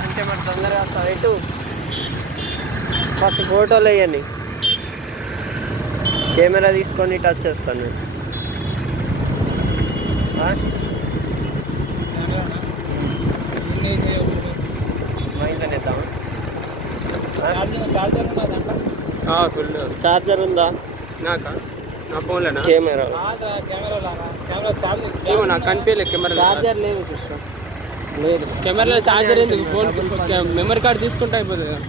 అంటే మరి తొందరగా వస్తాం ఎటు ఫస్ట్ ఫోటోలు వేయండి, కెమెరా తీసుకొని టచ్ చేస్తాను నేను. మా ఇంట్లోనే ఇద్దామా? ఫుల్ చార్జర్ ఉందా? నాకా? నా ఫోన్లోనా? కెమెరా ఏమో నాకు కనిపించలేదు. కెమెరా చార్జర్ లేదు కృష్ణ, లేదు కెమెరాలో చార్జర్ ఎందుకు? ఫోన్ మెమరీ కార్డు తీసుకుంటే అయిపోతుంది.